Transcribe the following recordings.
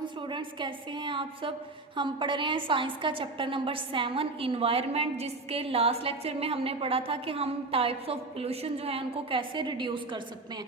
वालेकुम स्टूडेंट्स, कैसे हैं आप सब। हम पढ़ रहे हैं साइंस का चैप्टर नंबर 7 इन्वायरमेंट, जिसके लास्ट लेक्चर में हमने पढ़ा था कि हम टाइप्स ऑफ पोल्यूशन जो है उनको कैसे रिड्यूस कर सकते हैं।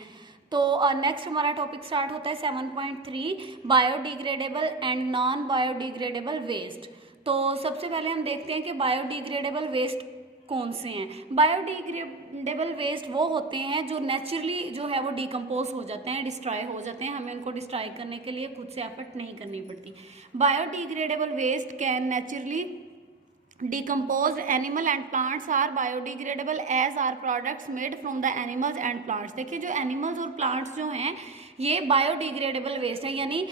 तो नेक्स्ट हमारा टॉपिक स्टार्ट होता है 7.3 biodegradable and non biodegradable waste. तो सबसे पहले हम देखते हैं कि बायोडिग्रेडेबल वेस्ट कौन से हैं। बायोडिग्रेडेबल वेस्ट वो होते हैं जो नेचुरली जो है वो डिकम्पोज हो जाते हैं, डिस्ट्रॉय हो जाते हैं, हमें उनको डिस्ट्रॉय करने के लिए खुद से एफर्ट नहीं करनी पड़ती। Biodegradable waste can naturally decomposed animal and plants are biodegradable as are products made from the animals and plants। देखिए जो एनिमल्स और प्लांट्स जो हैं ये बायोडिग्रेडेबल वेस्ट है, यानी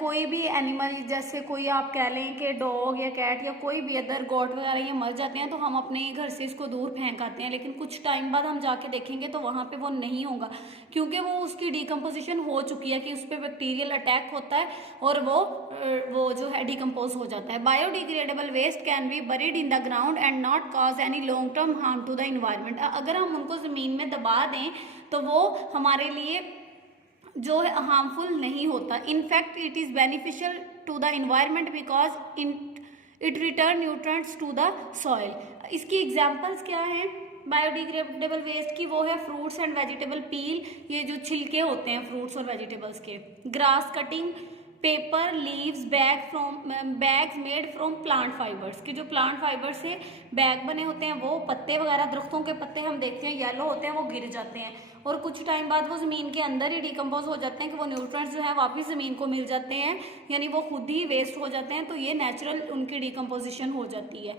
कोई भी एनिमल, जैसे कोई आप कह लें कि डॉग या कैट या कोई भी अदर गोट वगैरह ये मर जाते हैं तो हम अपने घर से इसको दूर फेंक आते हैं, लेकिन कुछ टाइम बाद हम जाके देखेंगे तो वहाँ पे वो नहीं होगा, क्योंकि वो उसकी डिकम्पोजिशन हो चुकी है कि उस पर बैक्टीरियल अटैक होता है और वो जो है डिकम्पोज हो जाता है। Biodegradable waste can be buried in the ground and not cause any long term harm to the environment. अगर हम उनको ज़मीन में दबा दें तो वो हमारे लिए जो है हार्मफुल नहीं होता। In fact it is beneficial to the environment because it return nutrients to the soil. इसकी एग्जांपल्स क्या हैं बायोडिग्रेडेबल वेस्ट की? वो है फ्रूट्स एंड वेजिटेबल पील, ये जो छिलके होते हैं फ्रूट्स और वेजिटेबल्स के, grass cutting, paper leaves, bags made from plant fibres, कि जो प्लांट फाइबर से बैग बने होते हैं, वो पत्ते वगैरह, दरख्तों के पत्ते हम देखते हैं येलो होते हैं, वो गिर जाते हैं और कुछ टाइम बाद वो ज़मीन के अंदर ही डिकम्पोज हो जाते हैं कि वो न्यूट्रिएंट्स जो है वापस ज़मीन को मिल जाते हैं, यानी वो खुद ही वेस्ट हो जाते हैं, तो ये नेचुरल उनकी डिकम्पोजिशन हो जाती है।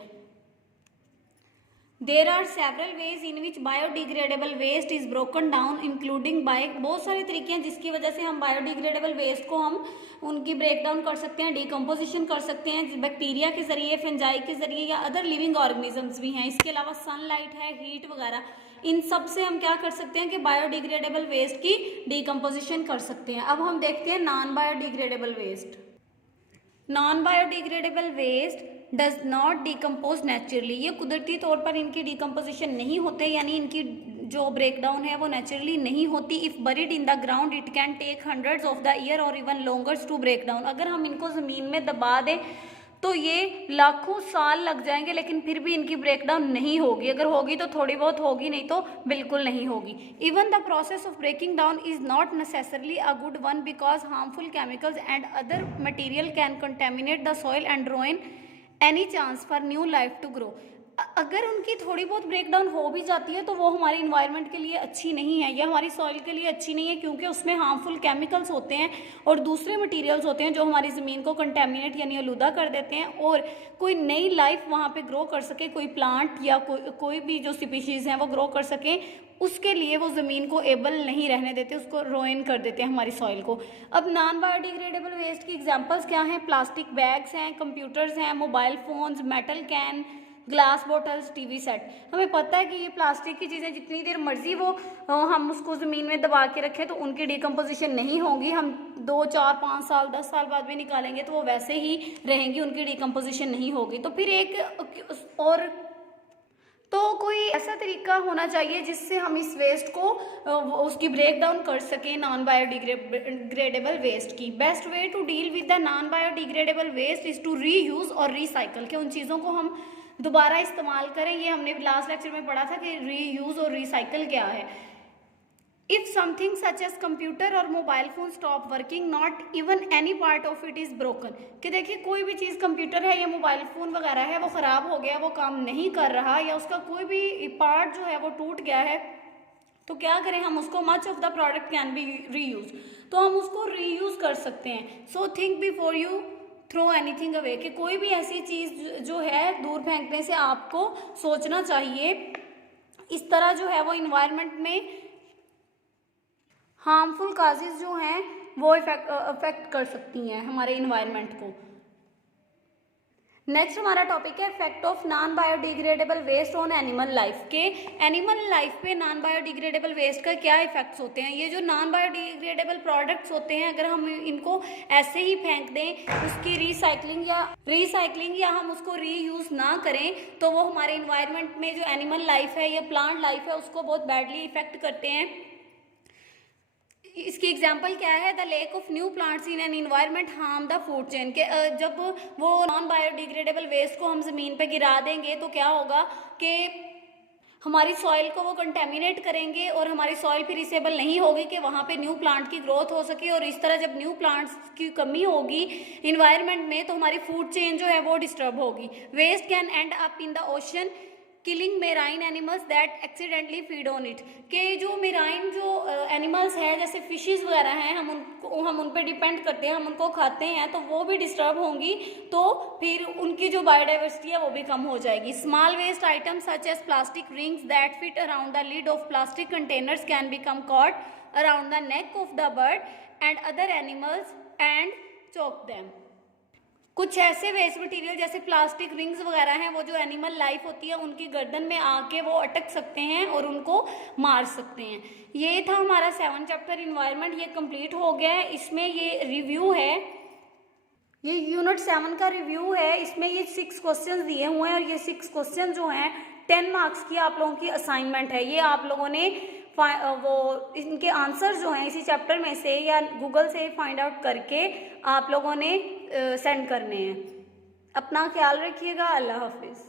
There are several ways in which biodegradable waste is broken down including by, बहुत सारे तरीके हैं जिसकी वजह से हम बायोडिग्रेडेबल वेस्ट को हम उनकी ब्रेक डाउन कर सकते हैं, डिकम्पोजिशन कर सकते हैं, बैक्टीरिया के जरिए, फंजाई के जरिए या अदर लिविंग ऑर्गेनिजम्स भी हैं। इसके अलावा सनलाइट है, हीट वगैरह, इन सब से हम क्या कर सकते हैं कि बायोडिग्रेडेबल वेस्ट की डिकम्पोजिशन कर सकते हैं। अब हम देखते हैं non biodegradable waste. Non biodegradable waste does not decompose naturally, ये कुदरती तौर पर इनकी डिकम्पोजिशन नहीं होते, यानी इनकी जो ब्रेक डाउन है वो नेचुरली नहीं होती। If buried in the ground it can take hundreds of the year और even longers to break down. अगर हम इनको ज़मीन में दबा दें तो ये लाखों साल लग जाएंगे, लेकिन फिर भी इनकी ब्रेकडाउन नहीं होगी। अगर होगी तो थोड़ी बहुत होगी, नहीं तो बिल्कुल नहीं होगी। Even the process of breaking down is not necessarily a good one because harmful chemicals and other material can contaminate the soil and ruin any chance for new life to grow. अगर उनकी थोड़ी बहुत breakdown हो भी जाती है तो वो हमारे इन्वायरमेंट के लिए अच्छी नहीं है या हमारी सॉइल के लिए अच्छी नहीं है, क्योंकि उसमें हार्मफुल केमिकल्स होते हैं और दूसरे मटेरियल्स होते हैं जो हमारी ज़मीन को कंटेमिनेट यानी आलूदा कर देते हैं, और कोई नई लाइफ वहाँ पे ग्रो कर सके, कोई प्लांट या कोई भी जो स्पीशीज़ हैं वो ग्रो कर सकें, उसके लिए वो ज़मीन को एबल नहीं रहने देते, उसको रोइन कर देते हैं हमारी सॉइल को। अब नॉन बायोडिग्रेडेबल वेस्ट की एग्जांपल्स क्या हैं? प्लास्टिक बैग्स हैं, कंप्यूटर्स हैं, mobile phones, metal can, glass bottles, TV set. हमें पता है कि ये प्लास्टिक की चीज़ें जितनी देर मर्जी वो हम उसको ज़मीन में दबा के रखें तो उनकी डिकम्पोजिशन नहीं होगी। हम 2, 4, 5 साल 10 साल बाद भी निकालेंगे तो वो वैसे ही रहेंगी, उनकी डिकम्पोजिशन नहीं होगी। तो फिर एक और कोई ऐसा तरीका होना चाहिए जिससे हम इस वेस्ट को उसकी ब्रेक डाउन कर सकें नॉन बायोडिग्रेडेबल वेस्ट की। Best way to deal with the non biodegradable waste is to reuse और रिसाइकल, के उन चीज़ों को हम दोबारा इस्तेमाल करें। ये हमने लास्ट लेक्चर में पढ़ा था कि री यूज़ और रिसाइकल क्या है। If something such as computer और mobile phone stop working not even any part of it is broken, कि देखिए कोई भी चीज़, कंप्यूटर है या मोबाइल फ़ोन वगैरह है, वो ख़राब हो गया, वो काम नहीं कर रहा या उसका कोई भी पार्ट जो है वो टूट गया है, तो क्या करें हम उसको? Much of the product can be reuse, तो हम उसको रीयूज़ कर सकते हैं। So think before you throw anything away, कि कोई भी ऐसी चीज़ जो है दूर फेंकने से आपको सोचना चाहिए। इस तरह जो है वो इन्वायरमेंट में हार्मफुल काजेज जो हैं वो अफेक्ट कर सकती हैं हमारे इन्वायरमेंट को। नेक्स्ट हमारा टॉपिक है effect of non biodegradable waste on animal life, के एनिमल लाइफ पे नॉन बायोडिग्रेडेबल वेस्ट का क्या इफेक्ट्स होते हैं। ये जो नॉन बायोडिग्रेडेबल प्रोडक्ट्स होते हैं, अगर हम इनको ऐसे ही फेंक दें, उसकी रिसाइकलिंग या हम उसको रीयूज़ ना करें, तो वो हमारे इन्वायरमेंट में जो एनिमल लाइफ है या प्लांट लाइफ है उसको बहुत बैडली इफेक्ट करते हैं। इसकी एग्जाम्पल क्या है, the lake of new plants in an environment harm the food chain के जब वो नॉन बायोडिग्रेडेबल वेस्ट को हम ज़मीन पे गिरा देंगे तो क्या होगा कि हमारी सॉइल को वो कंटेमिनेट करेंगे और हमारी सॉइल फिर रिसेबल नहीं होगी कि वहाँ पे न्यू प्लांट की ग्रोथ हो सके। और इस तरह जब न्यू प्लांट्स की कमी होगी इन्वायरमेंट में तो हमारी फूड चेन जो है वो डिस्टर्ब होगी। Waste can end up in the ocean killing marine animals that accidentally feed on it के जो मेराइन जो एनिमल्स हैं जैसे फिशेस वगैरह हैं हम उन पे डिपेंड करते हैं, हम उनको खाते हैं, तो वो भी डिस्टर्ब होंगी तो फिर उनकी जो बायोडाइवर्सिटी है वो भी कम हो जाएगी। Small waste items such as plastic rings that fit around the lid of plastic containers can become caught around the neck of the bird and other animals and choke them. कुछ ऐसे waste material जैसे plastic rings वगैरह हैं वो जो animal life होती है उनकी गर्दन में आके वो अटक सकते हैं और उनको मार सकते हैं। ये था हमारा 7 चैप्टर इन्वायरमेंट, ये कंप्लीट हो गया है। इसमें ये रिव्यू है, ये यूनिट 7 का रिव्यू है। इसमें ये 6 क्वेश्चन दिए हुए हैं और ये 6 क्वेश्चन जो हैं 10 मार्क्स की आप लोगों की असाइनमेंट है। ये आप लोगों ने वो इनके आंसर जो हैं इसी चैप्टर में से या गूगल से फाइंड आउट करके आप लोगों ने सेंड करने हैं। अपना ख्याल रखिएगा। अल्लाह हाफिज़।